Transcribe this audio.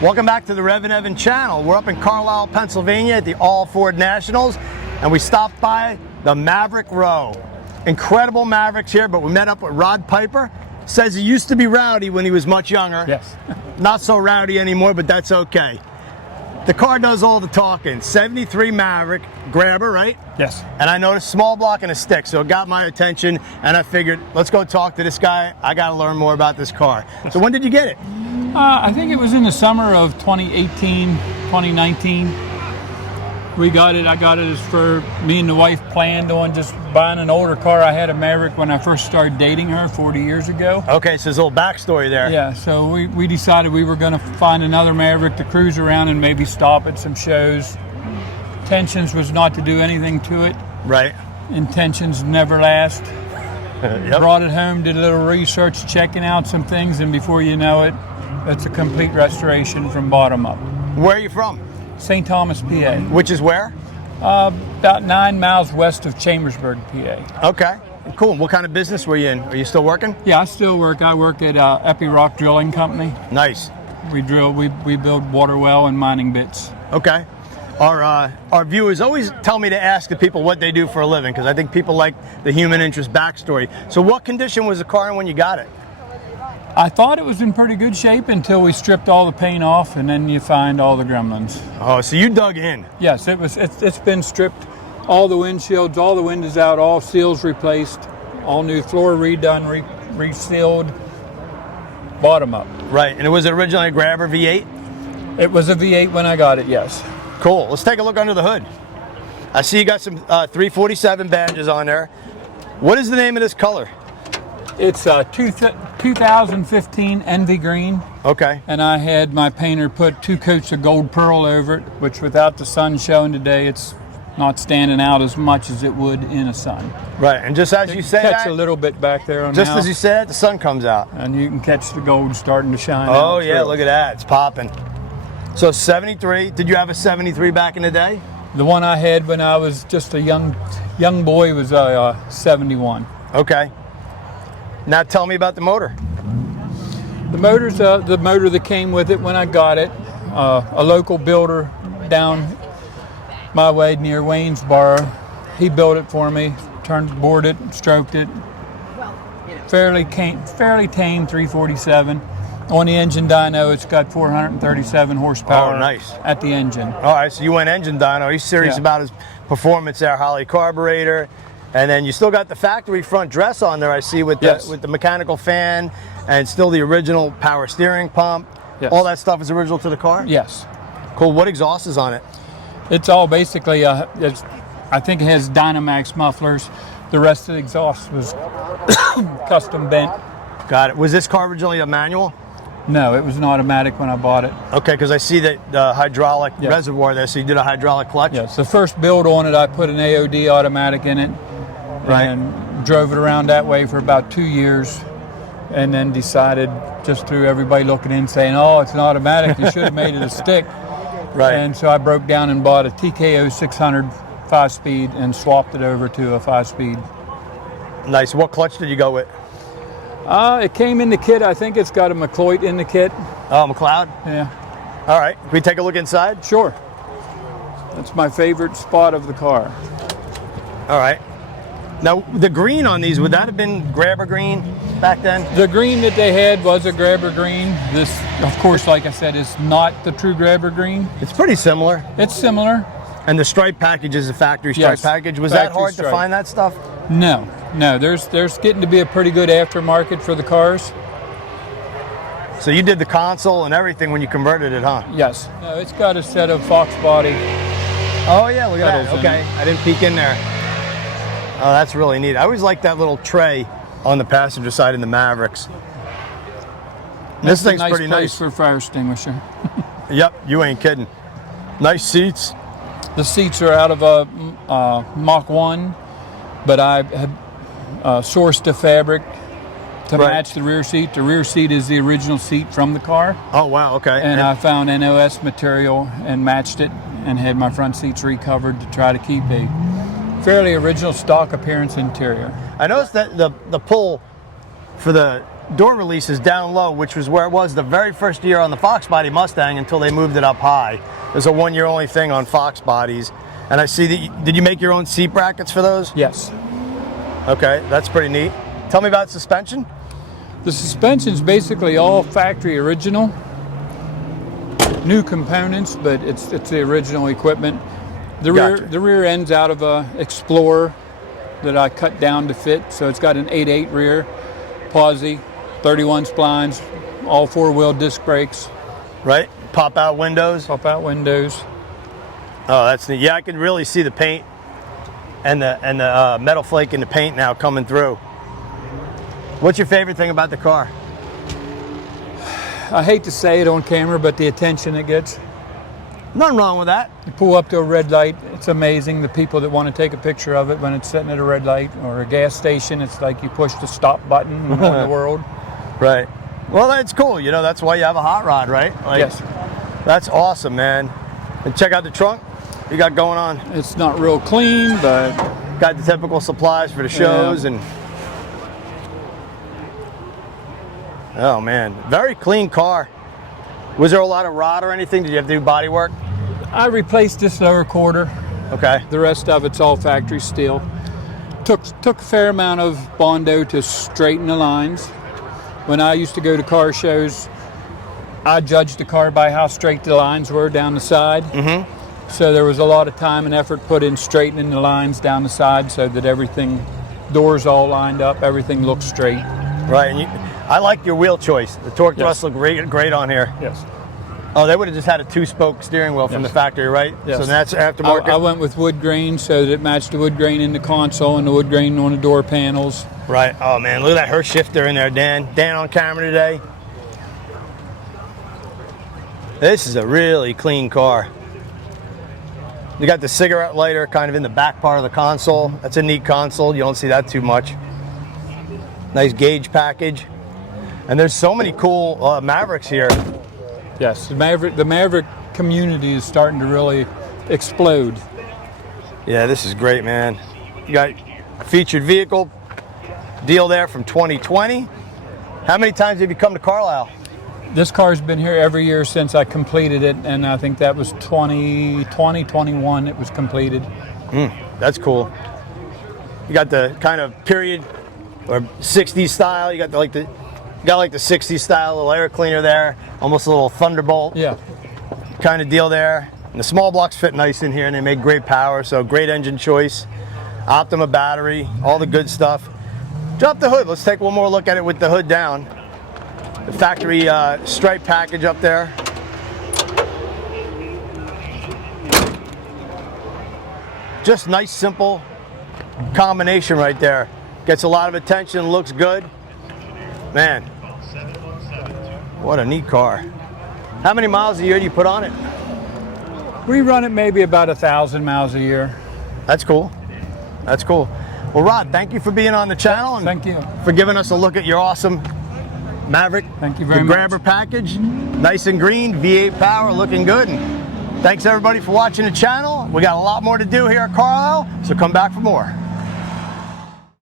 Welcome back to the REVan channel. We're up in Carlisle, Pennsylvania at the All Ford Nationals, and we stopped by the Maverick Row. Incredible Mavericks here, but we met up with Rod Piper. Says he used to be rowdy when he was much younger. Yes. Not so rowdy anymore, but that's okay. The car does all the talking. 73 Maverick, grabber, right? Yes. And I noticed small block and a stick, so it got my attention, and I figured, let's go talk to this guy. I got to learn more about this car. So when did you get it? I think it was in the summer of 2018, 2019. We got it. I got it as for me and the wife planned on just buying an older car. I had a Maverick when I first started dating her 40 years ago. Okay, so there's a little backstory there. Yeah, so we decided we were going to find another Maverick to cruise around and maybe stop at some shows. Intentions was not to do anything to it. Right. Intentions never last. Yep. Brought it home, did a little research, checking out some things, and before you know it, it's a complete restoration from bottom up. Where are you from? St. Thomas, PA. Which is where? About 9 miles west of Chambersburg, PA. Okay, cool. What kind of business were you in? Are you still working? Yeah, I still work. I work at Epirock Drilling Company. Nice. We drill, we build water well and mining bits. Okay. Our viewers always tell me to ask the people what they do for a living, because I think people like the human interest backstory. So what condition was the car in when you got it? I thought it was in pretty good shape until we stripped all the paint off, and then you find all the gremlins. Oh, so you dug in? Yes, it's been stripped, all the windshields, all the windows out, all seals replaced, all new floor redone, resealed, bottom up. Right, and it was originally a grabber V8? It was a V8 when I got it, yes. Cool. Let's take a look under the hood. I see you got some 347 badges on there. What is the name of this color? It's a 2015 Envy Green. Okay. And I had my painter put 2 coats of gold pearl over it, which without the sun showing today, it's not standing out as much as it would in a sun. Right, and just as you say catch that, a little bit back there on just as you said, the sun comes out. And you can catch the gold starting to shine out. Oh yeah, through. look at that, it's popping. So 73, did you have a 73 back in the day? The one I had when I was just a young boy was a 71. Okay. Now tell me about the motor. The motor's the motor that came with it when I got it. A local builder down my way near Waynesboro, he built it for me, bored it, stroked it. Fairly tame 347. On the engine dyno, it's got 437 horsepower. Oh, nice. At the engine. All right, so you went engine dyno. He's serious about his performance there, Holley carburetor. And then you still got the factory front dress on there, I see, with the mechanical fan, and still the original power steering pump. Yes. All that stuff is original to the car? Yes. Cool. What exhaust is on it? It's all basically, I think it has Dynamax mufflers. The rest of the exhaust was custom bent. Got it. Was this car originally a manual? No, it was an automatic when I bought it. Okay, because I see that hydraulic reservoir there, so you did a hydraulic clutch? Yes, the first build on it, I put an AOD automatic in it. Right. And drove it around that way for about 2 years, and then decided, just through everybody looking in saying, oh, it's an automatic, you should have made it a stick. Right. And so I broke down and bought a TKO 600 5-speed and swapped it over to a 5-speed. Nice. What clutch did you go with? It came in the kit. I think it's got a McCloyd in the kit. Oh, McLeod? Yeah. All right. Can we take a look inside? Sure. That's my favorite spot of the car. All right. Now, the green on these, would that have been grabber green back then? The green that they had was a grabber green. This, of course, like I said, is not the true grabber green. It's pretty similar. It's similar. And the stripe package is a factory stripe package. Was that hard to find that stuff? No. There's getting to be a pretty good aftermarket for the cars. So you did the console and everything when you converted it, huh? Yes. No, it's got a set of Fox body. Oh yeah, look at that. pedals in Okay, I didn't peek in there. Oh, that's really neat. I always like that little tray on the passenger side in the Mavericks. This thing's pretty nice for a fire extinguisher. Yep, you ain't kidding. Nice seats. The seats are out of a Mach 1, but I have sourced the fabric to match the rear seat. The rear seat is the original seat from the car. Oh, wow, okay. And I found NOS material and matched it and had my front seats recovered to try to keep a fairly original stock appearance interior. I noticed that the pull for the door release is down low, which was where it was the very first year on the Fox body Mustang until they moved it up high. There's a 1 year only thing on Fox bodies. And I see that, did you make your own seat brackets for those? Yes. Okay, that's pretty neat. Tell me about suspension. The suspension's basically all factory original. New components, but it's the original equipment. The rear end's out of a Explorer that I cut down to fit, so it's got an 8.8 rear, posi, 31 splines, all 4-wheel disc brakes. Right, pop out windows. Pop out windows. Oh, that's neat. Yeah, I can really see the paint and the metal flake in the paint now coming through. What's your favorite thing about the car? I hate to say it on camera, but the attention it gets. Nothing wrong with that. You pull up to a red light, it's amazing. The people that want to take a picture of it when it's sitting at a red light or a gas station, it's like you push the stop button on the world. Right. Well, that's cool. You know, that's why you have a hot rod, right? Like, yes. That's awesome, man. And check out the trunk. You got going on. It's not real clean, but got the typical supplies for the shows. And oh man, very clean car. Was there a lot of rot or anything? Did you have to do body work? I replaced this lower quarter. Okay. The rest of it's all factory steel. Took a fair amount of Bondo to straighten the lines. When I used to go to car shows, I judged the car by how straight the lines were down the side. Mm-hmm. So there was a lot of time and effort put in straightening the lines down the side so that everything, doors all lined up, everything looked straight. Right, and I like your wheel choice. The torque thrust look great on here. Yes. Oh, they would have just had a 2-spoke steering wheel from the factory, right? Yes. So that's aftermarket? I went with wood grain so that it matched the wood grain in the console and the wood grain on the door panels. Right. Oh man, look at that Hurst shifter in there, Dan. Dan on camera today. This is a really clean car. You got the cigarette lighter kind of in the back part of the console. That's a neat console. You don't see that too much. Nice gauge package. And there's so many cool Mavericks here. Yes, the Maverick community is starting to really explode. Yeah, this is great, man. You got featured vehicle deal there from 2020. How many times have you come to Carlisle? This car's been here every year since I completed it, and I think that was 2021 it was completed. That's cool. You got the kind of period or 60s style. You got the 60s style little air cleaner there, almost a little Thunderbolt kind of deal there. And the small blocks fit nice in here, and they make great power, so great engine choice. Optima battery, all the good stuff. Drop the hood. Let's take one more look at it with the hood down. The factory stripe package up there. Just nice, simple combination right there. Gets a lot of attention, looks good. Man, what a neat car. How many miles a year do you put on it? We run it maybe about 1,000 miles a year. That's cool. That's cool. Well, Rod, thank you for being on the channel. And thank you. For giving us a look at your awesome Maverick. Thank you very much. Grabber package, nice and green, V8 power, looking good. And thanks everybody for watching the channel. We got a lot more to do here at Carlisle, so come back for more.